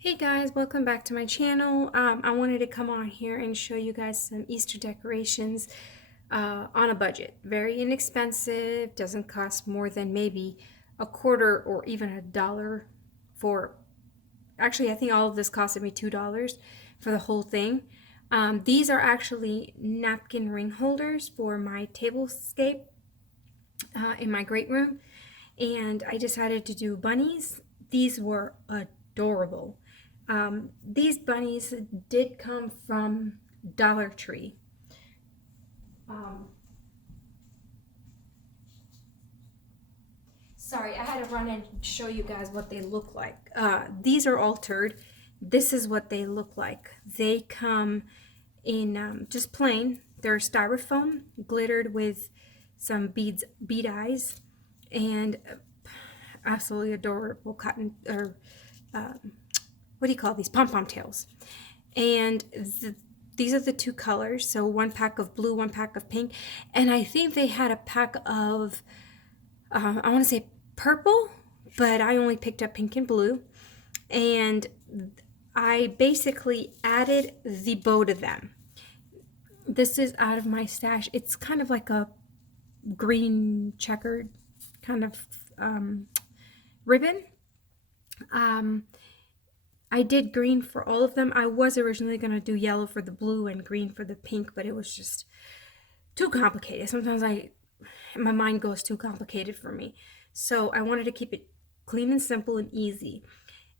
Hey guys, welcome back to my channel. I wanted to come on here and show you guys some Easter decorations on a budget. Very inexpensive, doesn't cost more than maybe a quarter or even a dollar for, actually I think all of this costed me $2 for the whole thing. These are actually napkin ring holders for my tablescape in my great room, and I decided to do bunnies. These were adorable. These bunnies did come from Dollar Tree. Um, Sorry, I had to run and show you guys what they look like. These are altered. This is what they look like. They come in just plain. They're styrofoam, glittered with some bead eyes, and absolutely adorable cotton or what do you call these, pom pom tails. And these are the two colors. So one pack of blue, one pack of pink, and I think they had a pack of I want to say purple, but I only picked up pink and blue. And I basically added the bow to them. This is out of my stash. It's kind of like a green checkered kind of ribbon. Um, I did green for all of them. I was originally going to do yellow for the blue and green for the pink, but it was just too complicated. Sometimes my mind goes too complicated for me. So I wanted to keep it clean and simple and easy.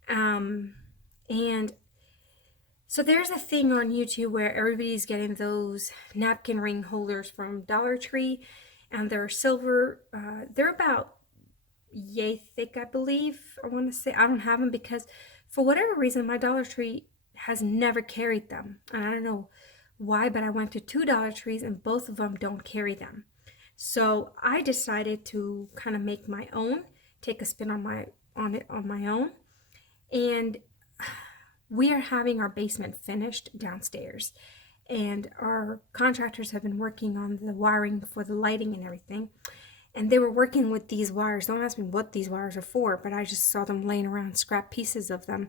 And so there's a thing on YouTube where everybody's getting those napkin ring holders from Dollar Tree, and they're silver. They're about yay thick, I believe. I want to say I don't have them because for whatever reason my Dollar Tree has never carried them, and I don't know why, but I went to two Dollar Trees and both of them don't carry them. So I decided to kind of make my own, take a spin on my own, and we are having our basement finished downstairs, and our contractors have been working on the wiring for the lighting and everything, and they were working with these wires. Don't ask me what these wires are for, but I just saw them laying around, scrap pieces of them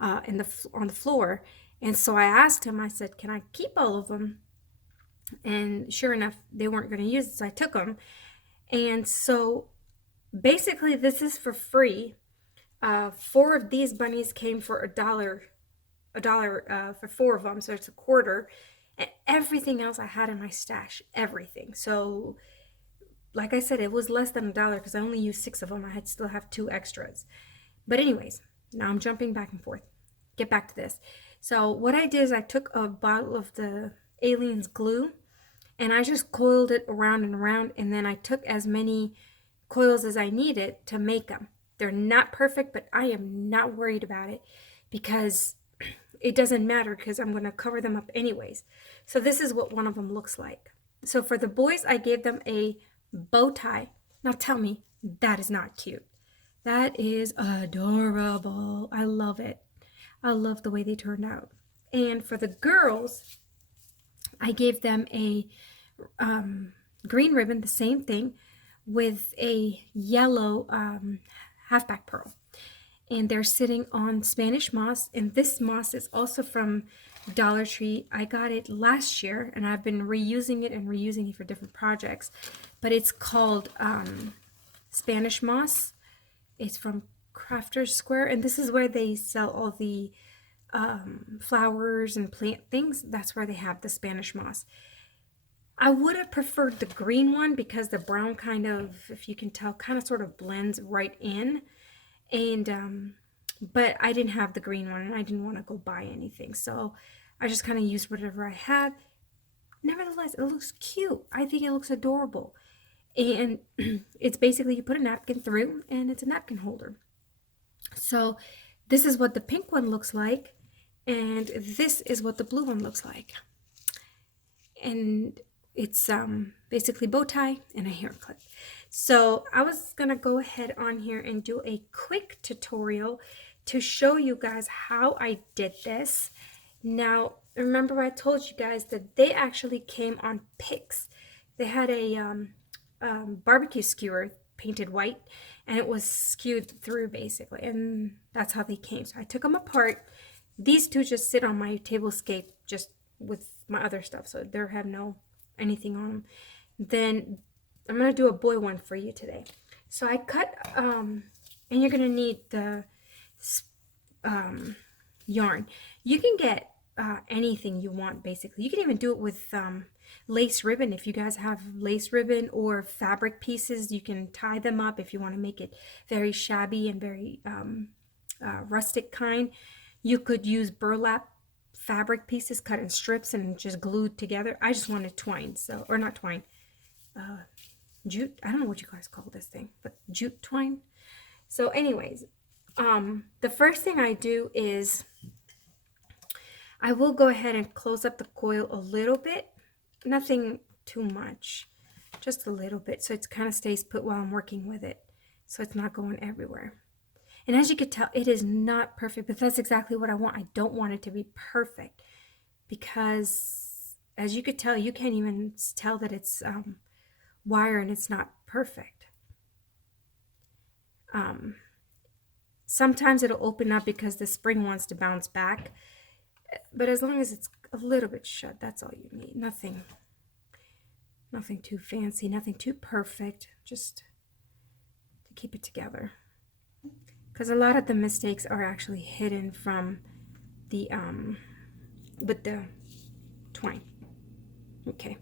on the floor. And so I asked him, I said, can I keep all of them? And sure enough, they weren't going to use it, so I took them. And so basically this is for free. Four of these bunnies came for a dollar for four of them, so it's a quarter. And everything else I had in my stash, everything. So like I said, it was less than a dollar because I only used six of them. I had still have two extras. But anyways, now I'm jumping back and forth. Get back to this. So what I did is I took a bottle of the Aliens glue and I just coiled it around and around, and then I took as many coils as I needed to make them. They're not perfect, but I am not worried about it because it doesn't matter because I'm going to cover them up anyways. So this is what one of them looks like. So for the boys, I gave them a bow tie. Now tell me that is not cute. That is adorable. I love it. I love the way they turned out. And for the girls, I gave them a green ribbon, the same thing, with a yellow halfback pearl. And they're sitting on Spanish moss. And this moss is also from Dollar Tree. I got it last year and I've been reusing it for different projects. But it's called Spanish moss. It's from Crafter's Square, and this is where they sell all the flowers and plant things. That's where they have the Spanish moss. I would have preferred the green one because the brown kind of, if you can tell, kind of sort of blends right in. And but I didn't have the green one and I didn't want to go buy anything, so I just kind of used whatever I had. Nevertheless, it looks cute. I think it looks adorable. And it's basically you put a napkin through and it's a napkin holder. So this is what the pink one looks like, and this is what the blue one looks like. And it's basically bow tie and a hair clip. So I was gonna go ahead on here and do a quick tutorial to show you guys how I did this. Now remember I told you guys that they actually came on picks. They had a barbecue skewer painted white, and it was skewed through basically, and that's how they came. So I took them apart. These two just sit on my tablescape just with my other stuff, so they have no anything on them. Then I'm gonna do a boy one for you today. So I cut, and you're gonna need the yarn. You can get anything you want basically. You can even do it with lace ribbon. If you guys have lace ribbon or fabric pieces, you can tie them up if you want to make it very shabby and very rustic kind. You could use burlap fabric pieces cut in strips and just glued together. I just wanted twine, so, or not twine, jute. I don't know what you guys call this thing, but jute twine. So anyways, the first thing I do is I will go ahead and close up the coil a little bit, nothing too much, just a little bit, so it kind of stays put while I'm working with it, so it's not going everywhere. And as you can tell, it is not perfect, but that's exactly what I want. I don't want it to be perfect because, as you could tell, you can't even tell that it's wire and it's not perfect. Sometimes it'll open up because the spring wants to bounce back, but as long as it's a little bit shut, that's all you need. Nothing too fancy, nothing too perfect, just to keep it together. Because a lot of the mistakes are actually hidden from the with the twine. Okay.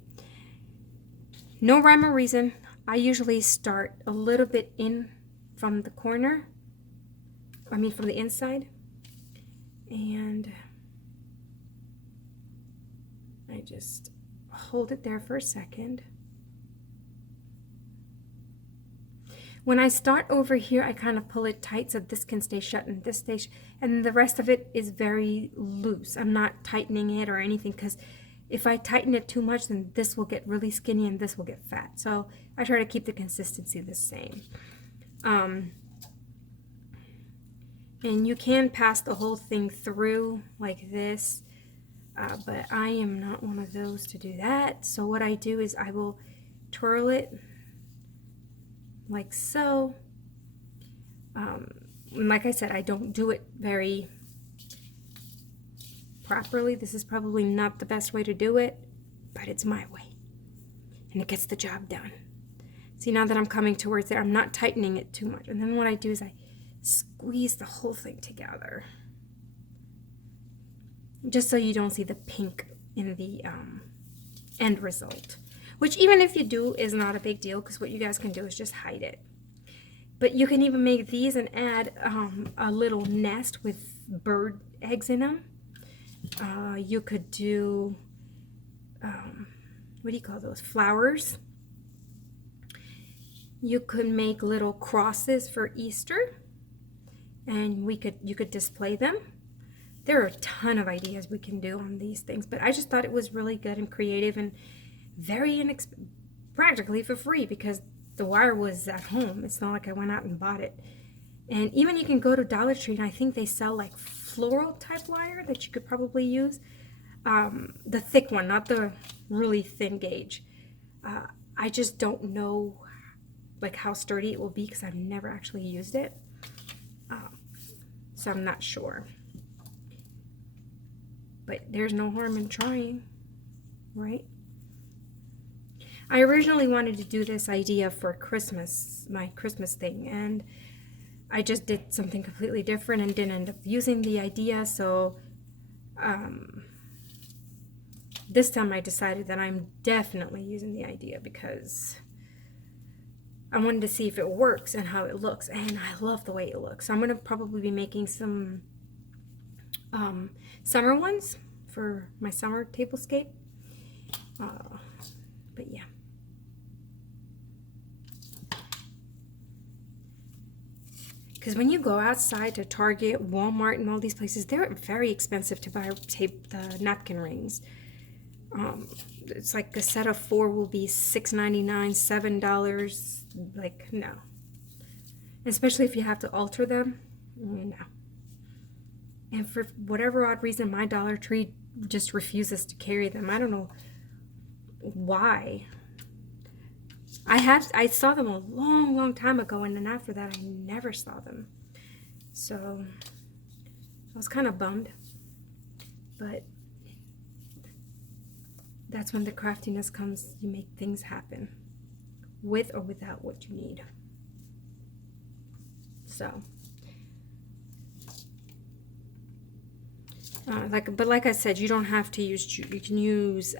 No rhyme or reason. I usually start a little bit in from the corner. I mean from the inside. And I just hold it there for a second. When I start over here, I kind of pull it tight so this can stay shut and this stays, and the rest of it is very loose. I'm not tightening it or anything, because if I tighten it too much, then this will get really skinny and this will get fat. So I try to keep the consistency the same. And you can pass the whole thing through like this, but I am not one of those to do that. So what I do is I will twirl it like so. Like I said, I don't do it very properly. This is probably not the best way to do it, but it's my way and it gets the job done. See, now that I'm coming towards there, I'm not tightening it too much. And then what I do is I squeeze the whole thing together, just so you don't see the pink in the end result. Which, even if you do, is not a big deal, because what you guys can do is just hide it. But you can even make these and add a little nest with bird eggs in them. You could do, what do you call those? Flowers. You could make little crosses for Easter, and you could display them. There are a ton of ideas we can do on these things, but I just thought it was really good and creative and very practically for free, because the wire was at home. It's not like I went out and bought it. And even you can go to Dollar Tree, and I think they sell like floral type wire that you could probably use. The thick one, not the really thin gauge. I just don't know like how sturdy it will be, because I've never actually used it. So I'm not sure. But there's no harm in trying, right? I originally wanted to do this idea for Christmas, my Christmas thing, and I just did something completely different and didn't end up using the idea. So this time I decided that I'm definitely using the idea, because I wanted to see if it works and how it looks, and I love the way it looks. So I'm going to probably be making some summer ones for my summer tablescape. But yeah. Because when you go outside to Target, Walmart, and all these places, they're very expensive to buy the napkin rings. It's like a set of 4 will be $6.99, $7. Like, no. Especially if you have to alter them. No. And for whatever odd reason, my Dollar Tree just refuses to carry them. I don't know why. I saw them a long, long time ago, and then after that, I never saw them. So I was kind of bummed, but that's when the craftiness comes. You make things happen with or without what you need. So, like I said, you don't have to use. You can use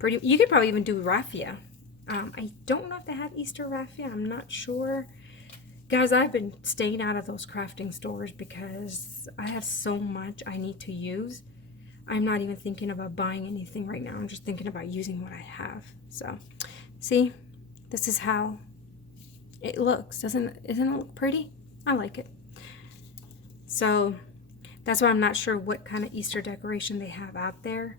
You could probably even do raffia. I don't know if they have Easter raffia. I'm not sure. Guys, I've been staying out of those crafting stores because I have so much I need to use. I'm not even thinking about buying anything right now. I'm just thinking about using what I have. So, see, this is how it looks. Isn't it look pretty? I like it. So, that's why I'm not sure what kind of Easter decoration they have out there.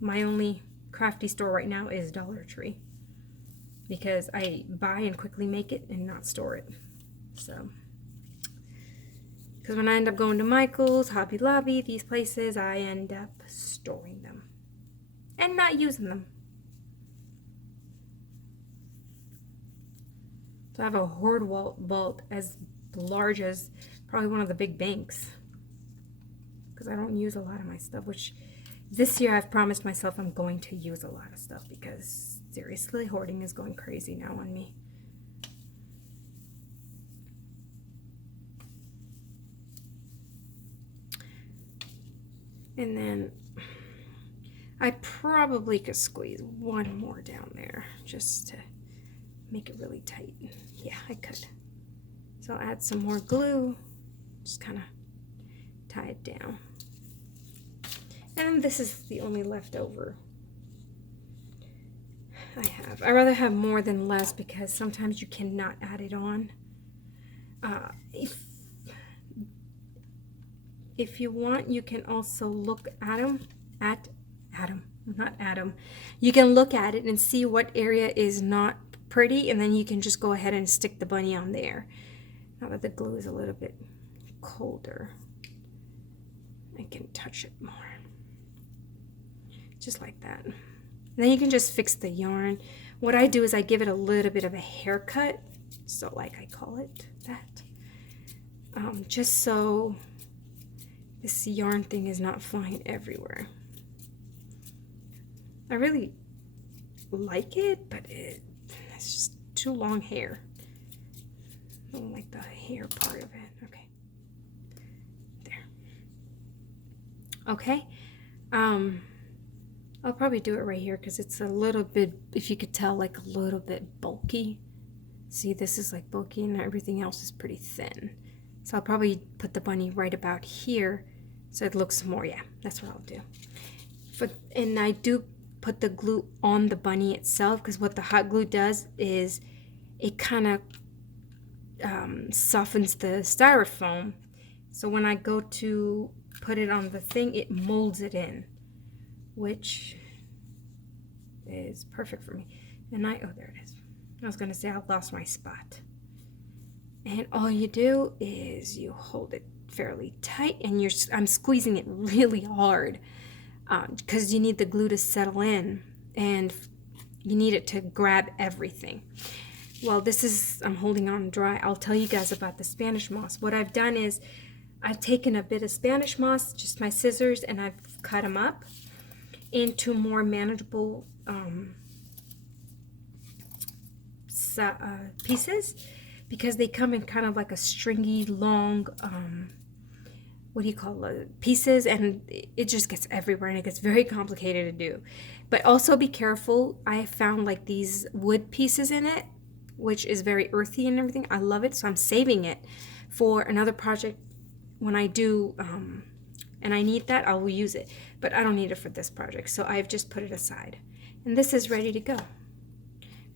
My only crafty store right now is Dollar Tree because I buy and quickly make it and not store it. So, because when I end up going to Michael's, Hobby Lobby, these places, I end up storing them and not using them. So I have a hoard vault as large as probably one of the big banks because I don't use a lot of my stuff, which this year I've promised myself I'm going to use a lot of stuff because seriously, hoarding is going crazy now on me. And then I probably could squeeze one more down there just to make it really tight. Yeah, I could. So I'll add some more glue, just kind of tie it down. And this is the only leftover I have. I'd rather have more than less because sometimes you cannot add it on. If you want, you can also look at them, not Adam. You can look at it and see what area is not pretty, and then you can just go ahead and stick the bunny on there. Now that the glue is a little bit colder, I can touch it more. Just like that. And then you can just fix the yarn. What I do is I give it a little bit of a haircut, so like I call it that, just so this yarn thing is not flying everywhere. I really like it, but it's just too long hair. I don't like the hair part of it. Okay. There. Okay. I'll probably do it right here because it's a little bit, if you could tell, like a little bit bulky. See, this is like bulky and everything else is pretty thin. So I'll probably put the bunny right about here so it looks more, yeah, that's what I'll do. And I do put the glue on the bunny itself because what the hot glue does is it kind of softens the styrofoam. So when I go to put it on the thing, it molds it in, which is perfect for me. And oh, there it is. I was going to say I lost my spot. And all you do is you hold it fairly tight, and I'm squeezing it really hard because you need the glue to settle in and you need it to grab everything. Well, I'm holding on dry. I'll tell you guys about the Spanish moss. What I've done is I've taken a bit of Spanish moss, just my scissors, and I've cut them up into more manageable pieces because they come in kind of like a stringy, long, pieces, and it just gets everywhere and it gets very complicated to do. But also be careful. I found like these wood pieces in it, which is very earthy and everything. I love it, so I'm saving it for another project when I do, and I need that, I will use it. But I don't need it for this project, so I've just put it aside. And this is ready to go.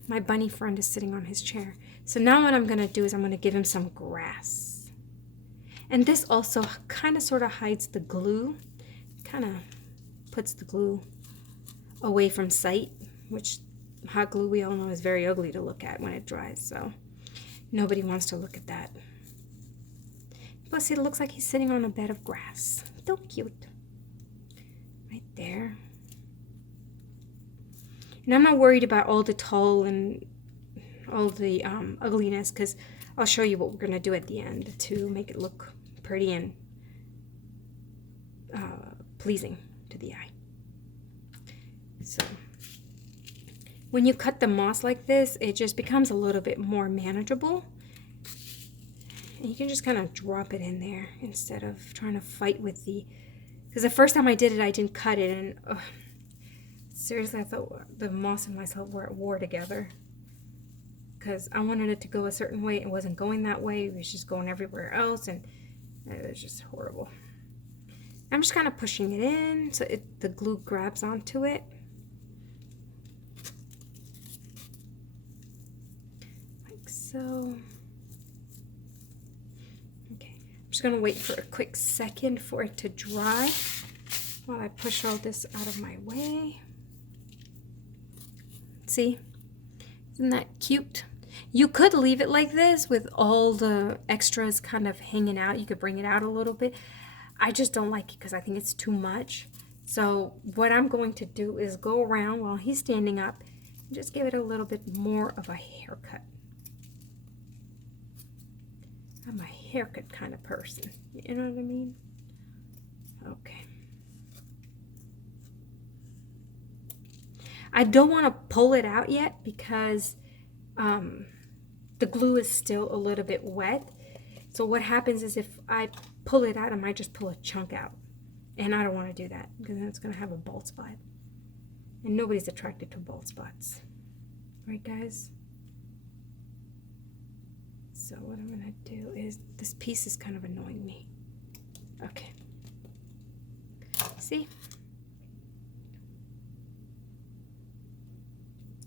My bunny friend is sitting on his chair. So now what I'm going to do is I'm going to give him some grass. And this also kind of sort of hides the glue. Kind of puts the glue away from sight, which hot glue we all know is very ugly to look at when it dries. So nobody wants to look at that. Plus it looks like he's sitting on a bed of grass. So cute. Right there. And I'm not worried about all the tulle and all the ugliness, because I'll show you what we're going to do at the end to make it look pretty and pleasing to the eye. So when you cut the moss like this, it just becomes a little bit more manageable. And you can just kind of drop it in there instead of trying to fight with the... Because the first time I did it, I didn't cut it, and seriously, I thought the moss and myself were at war together. Because I wanted it to go a certain way. It wasn't going that way. It was just going everywhere else, and it was just horrible. I'm just kind of pushing it in so the glue grabs onto it. Like so. Okay, I'm just going to wait for a quick second for it to dry while I push all this out of my way. See? Isn't that cute? You could leave it like this with all the extras kind of hanging out. You could bring it out a little bit. I just don't like it because I think it's too much. So what I'm going to do is go around while he's standing up and just give it a little bit more of a haircut. I'm a haircut kind of person. You know what I mean? Okay. I don't want to pull it out yet because the glue is still a little bit wet. So what happens is if I pull it out, I might just pull a chunk out. And I don't want to do that because then it's going to have a bald spot. And nobody's attracted to bald spots. Right, guys? So what I'm going to do is, this piece is kind of annoying me. Okay. See?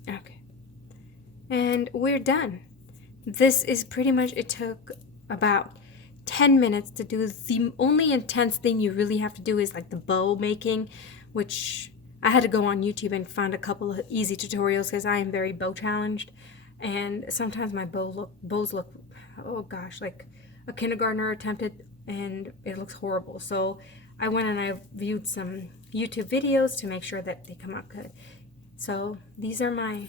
Okay. And we're done. This is pretty much, it took about 10 minutes to do. The only intense thing you really have to do is like the bow making, which I had to go on YouTube and find a couple of easy tutorials because I am very bow challenged. And sometimes my bows look, oh gosh, like a kindergartner attempted, and it looks horrible. So I went and I viewed some YouTube videos to make sure that they come out good. So these are my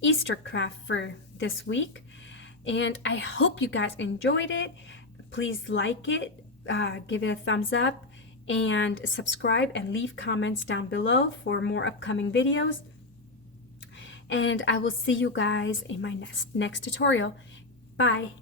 Easter craft for this week, and I hope you guys enjoyed it. Please like it, give it a thumbs up, and subscribe and leave comments down below for more upcoming videos. And I will see you guys in my next tutorial. Bye.